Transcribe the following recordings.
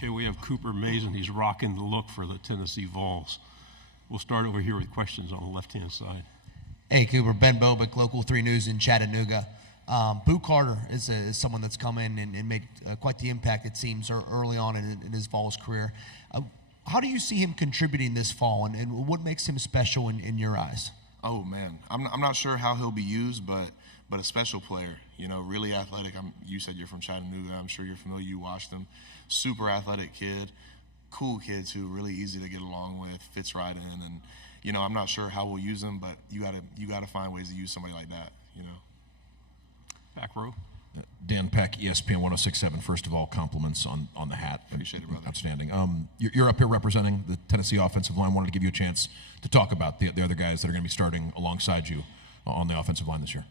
Okay, we have Cooper Mason. He's rocking the look for the Tennessee Vols. We'll start over here with questions on the left-hand side. Hey, Cooper. Ben Bobick, Local 3 News in Chattanooga. Boo Carter is someone that's come in and made quite the impact, it seems, early on in his Vols career. How do you see him contributing this fall, and what makes him special in your eyes? Oh, man. I'm not sure how he'll be used, but a special player. You know, really athletic. You said you're from Chattanooga. I'm sure you're familiar. You watched him. Super athletic kid. Cool kid, too. Really easy to get along with. Fits right in. And, you know, I'm not sure how we'll use him, but you gotta find ways to use somebody like that, you know. Back row. Dan Peck, ESPN 106.7. First of all, compliments on the hat. Appreciate it, brother. Outstanding. You're up here representing the Tennessee offensive line. Wanted to give you a chance to talk about the other guys that are going to be starting alongside you on the offensive line this year.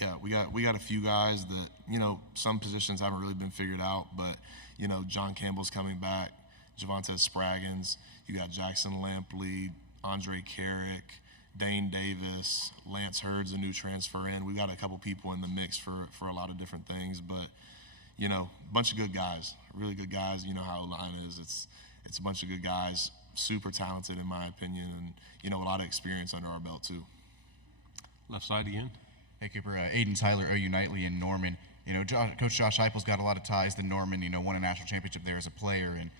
Yeah, we got a few guys that, you know, some positions haven't really been figured out, but, you know, John Campbell's coming back, Javonte Spraggins, you got Jackson Lampley, Andre Carrick, Dane Davis, Lance Hurd's a new transfer in. We got a couple people in the mix for a lot of different things, but, you know, a bunch of good guys, really good guys. You know how O-line is. It's a bunch of good guys, super talented in my opinion, and, you know, a lot of experience under our belt too. Left side again. Hey, Cooper. Aiden Tyler, OU Knightley, and Norman. You know, Coach Josh Heupel's got a lot of ties to Norman. You know, won a national championship there as a player, and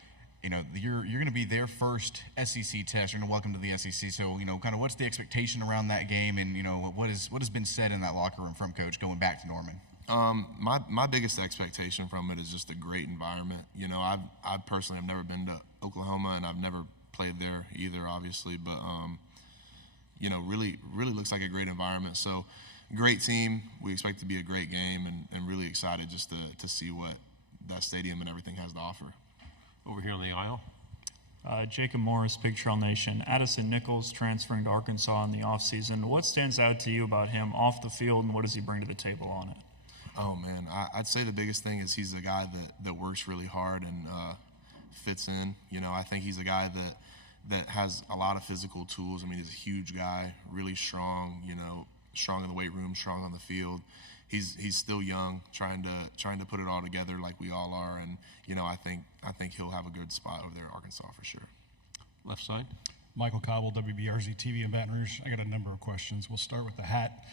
you know, you're going to be their first SEC test. You're going to welcome to the SEC. So, you know, kind of what's the expectation around that game, and you know, what has been said in that locker room from Coach going back to Norman? My biggest expectation from it is just a great environment. You know, I personally have never been to Oklahoma, and I've never played there either, obviously, but you know, really looks like a great environment. So, great team. We expect it to be a great game, and really excited just to see what that stadium and everything has to offer. Over here on the aisle. Jacob Morris, Big Trail Nation. Addison Nichols transferring to Arkansas in the offseason. What stands out to you about him off the field, and what does he bring to the table on it? Oh, man, I'd say the biggest thing is he's a guy that works really hard and fits in. You know, I think he's a guy that has a lot of physical tools. I mean, he's a huge guy, really strong, you know, strong in the weight room, strong on the field. He's still young, trying to put it all together like we all are, and you know, I think he'll have a good spot over there at Arkansas for sure. Left side. Michael Cobble, WBRZ TV in Baton Rouge. I got a number of questions. We'll start with the hat.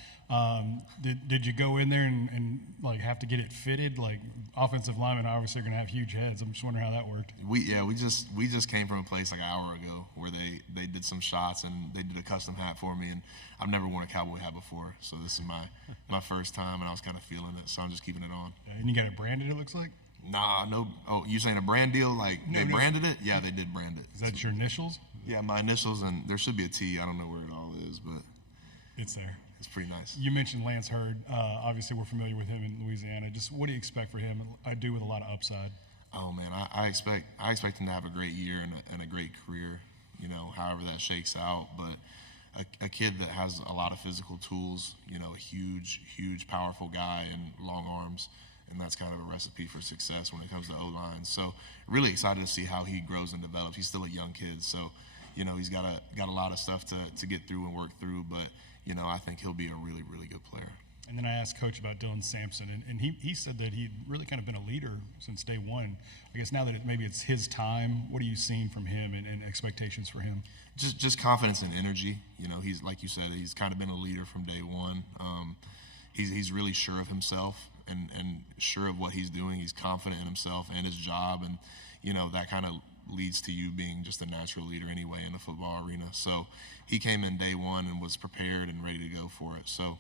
Did you go in there and like have to get it fitted? Like offensive linemen obviously are going to have huge heads. I'm just wondering how that worked. We just came from a place like an hour ago where they did some shots and they did a custom hat for me, and I've never worn a cowboy hat before, so this is my first time, and I was kind of feeling it, so I'm just keeping it on. And you got it branded, it looks like? Nah, no. Oh, you saying a brand deal? Like they branded it? Yeah, they did brand it. Is that your initials? Yeah, my initials, and there should be a T. I don't know where it all is, but it's there. It's pretty nice. You mentioned Lance Hurd. Obviously, we're familiar with him in Louisiana. Just what do you expect for him? I do with a lot of upside. Oh man, I expect him to have a great year and a great career. You know, however that shakes out, but a kid that has a lot of physical tools. You know, a huge, powerful guy and long arms. And that's kind of a recipe for success when it comes to O-line. So really excited to see how he grows and develops. He's still a young kid, so you know he's got a lot of stuff to get through and work through. But you know I think he'll be a really good player. And then I asked Coach about Dylan Sampson, and he said that he'd really kind of been a leader since day one. I guess now that maybe it's his time, what are you seeing from him and expectations for him? Just confidence and energy. You know, he's like you said, he's kind of been a leader from day one. He's really sure of himself. And sure of what he's doing. He's confident in himself and his job, and you know that kind of leads to you being just a natural leader anyway in the football arena. So he came in day one and was prepared and ready to go for it. So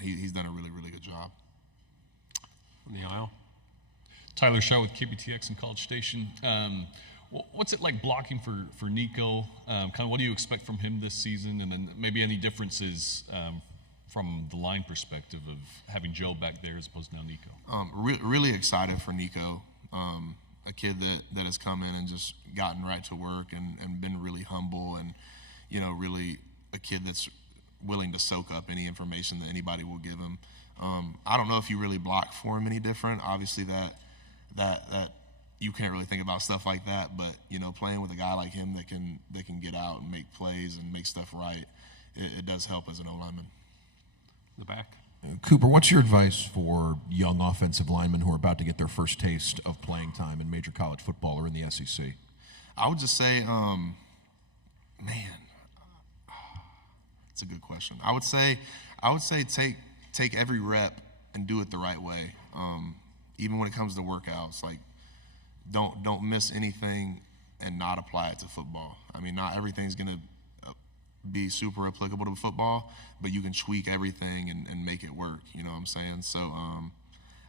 he's done a really good job. On the aisle. Tyler Shaw with KBTX in College Station. What's it like blocking for Nico? Kind of what do you expect from him this season, and then maybe any differences from the line perspective of having Joe back there as opposed to now Nico? Really excited for Nico, a kid that has come in and just gotten right to work and been really humble, and you know really a kid that's willing to soak up any information that anybody will give him. I don't know if you really block for him any different. Obviously that you can't really think about stuff like that, but you know playing with a guy like him that can get out and make plays and make stuff right, it does help as an O-lineman. The back. Cooper, what's your advice for young offensive linemen who are about to get their first taste of playing time in major college football or in the SEC? I would just say, man, it's a good question. I would say take every rep and do it the right way. Even when it comes to workouts, like don't miss anything and not apply it to football. I mean, not everything's gonna be super applicable to football, but you can tweak everything and make it work. You know what I'm saying? So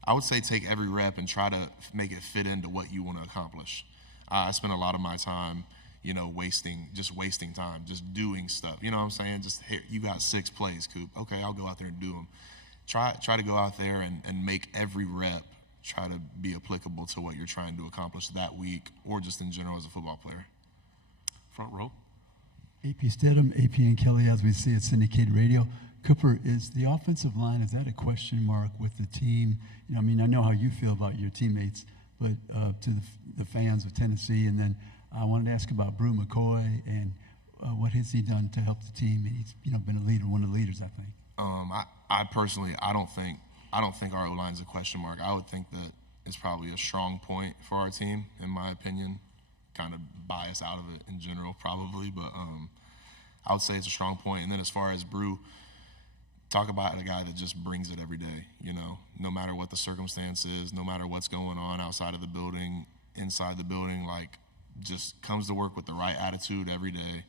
I would say take every rep and try to make it fit into what you want to accomplish. I spend a lot of my time, wasting time, just doing stuff. You know what I'm saying? Just, hey, you got 6 plays, Coop. Okay, I'll go out there and do them. Try to go out there and make every rep try to be applicable to what you're trying to accomplish that week or just in general as a football player. Front row. AP Stedham, AP and Kelly, as we see at syndicated radio. Cooper, is the offensive line, is that a question mark with the team? I know how you feel about your teammates, but to the fans of Tennessee, and then I wanted to ask about Brew McCoy and what has he done to help the team? And he's been a leader, one of the leaders, I think. I personally, I don't think our O-line is a question mark. I would think that it's probably a strong point for our team, in my opinion. Kind of bias out of it in general, probably, but I would say it's a strong point. And then as far as Brew, talk about a guy that just brings it every day. No matter what the circumstance is, no matter what's going on outside of the building, inside the building, like just comes to work with the right attitude every day,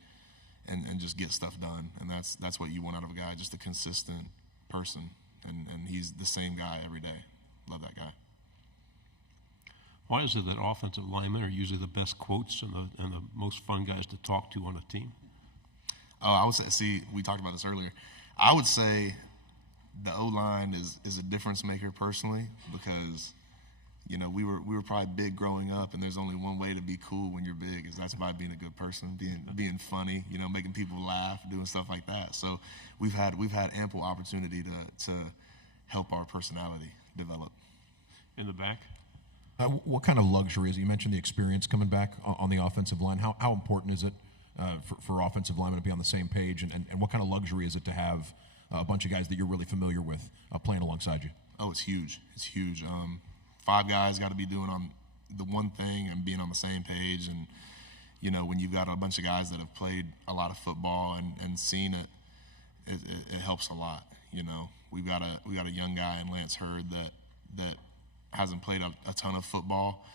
and just get stuff done. And that's what you want out of a guy, just a consistent person. And he's the same guy every day. Love that guy. Why is it that offensive linemen are usually the best quotes and the most fun guys to talk to on a team? I would say, we talked about this earlier. I would say the O-line is a difference maker personally because, we were probably big growing up, and there's only one way to be cool when you're big, is that's by being a good person, being funny, making people laugh, doing stuff like that. So we've had ample opportunity to help our personality develop. In the back? What kind of luxury is it? You mentioned the experience coming back on the offensive line. How important is it for offensive linemen to be on the same page? And what kind of luxury is it to have a bunch of guys that you're really familiar with playing alongside you? Oh, it's huge. It's huge. 5 guys got to be doing on the one thing and being on the same page. And, when you've got a bunch of guys that have played a lot of football and seen it helps a lot. We've got a young guy in Lance Hurd that hasn't played a ton of football,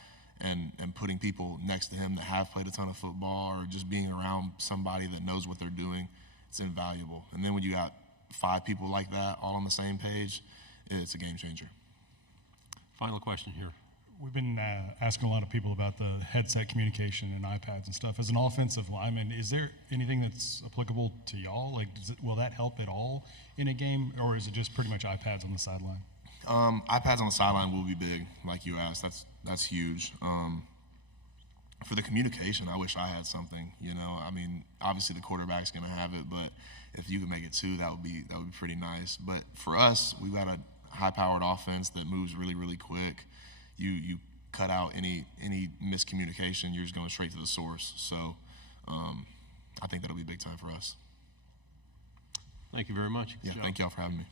and putting people next to him that have played a ton of football or just being around somebody that knows what they're doing, it's invaluable. And then when you got 5 people like that all on the same page, it's a game changer. Final question here. We've been asking a lot of people about the headset communication and iPads and stuff. As an offensive lineman, is there anything that's applicable to y'all? Like, will that help at all in a game, or is it just pretty much iPads on the sideline? iPads on the sideline will be big, like you asked. That's huge. For the communication, I wish I had something. Obviously the quarterback's going to have it, but if you could make it too, that would be pretty nice. But for us, we've got a high-powered offense that moves really, really quick. You cut out any miscommunication, you're just going straight to the source. So I think that'll be big time for us. Thank you very much. Yeah, thank y'all for having me.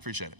Appreciate it.